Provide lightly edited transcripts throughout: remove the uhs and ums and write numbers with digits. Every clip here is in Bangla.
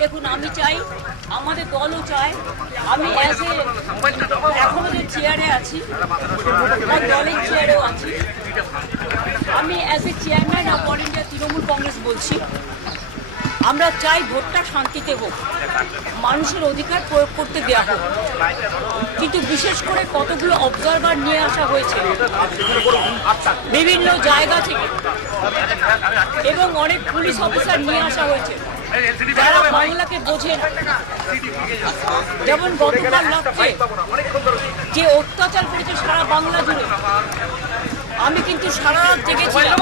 দেখুন, আমি চাই, আমাদের দলও চায়, আমি এখনো যে চেয়ারে আছি, আমার দলের চেয়ারেও আছি, আমি chairman of all India Trinamool Congress বলছি, আমরা চাই ভোটটা শান্তিতে হোক, মানুষের অধিকার প্রয়োগ করতে দেওয়া হোক। কিন্তু বিশেষ করে কতগুলো অবজারভার নিয়ে আসা হয়েছে বিভিন্ন জায়গা থেকে এবং অনেক পুলিশ অফিসার নিয়ে আসা হয়েছে যারা বাংলাকে বোঝে না। যেমন গতকাল রাত্রে যে অত্যাচার করেছে সারা বাংলা জুড়ে, আমি কিন্তু সারা রাত জেগেছিলাম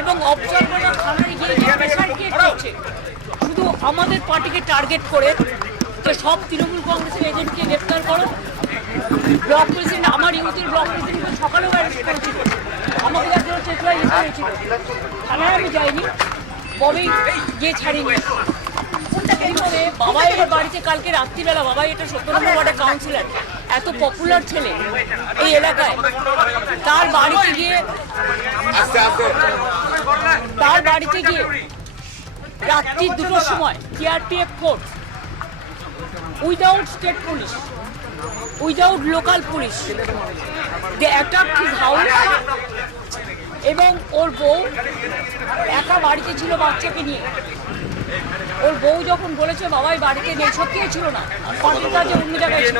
এবং অবজারভাররা থানায় গিয়ে প্রেশার ক্রিয়েট করছে শুধু আমাদের পার্টিকে টার্গেট করে, যে সব তৃণমূল কংগ্রেসের এজেন্টকে গ্রেপ্তার করো। ব্লক প্রেসিডেন্ট, আমার ইউথের ব্লক প্রেসিডেন্টকে সকালেও অ্যারেস্ট করেছিল, আমাকে একজন চেতলা ইয়ে করেছিল, থানায় আমি যাইনি, ববেই গিয়ে ছাড়িনি। এইভাবে বাবাইয়ের বাড়িতে কালকে রাত্রিবেলা, বাবাই এটা 17 নম্বর ওয়ার্ডের কাউন্সিলর, এত পপুলার ছেলে এই এলাকায়, তার বাড়িতে গিয়ে রাত্রি 2টোর সময় CRPF force, without state police, without local police, they attack his house. এবং ওর বউ একা বাড়িতে ছিল বাচ্চাকে নিয়ে। ওর বউ যখন বলেছে বাবাই বাড়িতে নেই, সত্যিই ছিল না, পার্টির কাজে অন্য জায়গায় ছিল,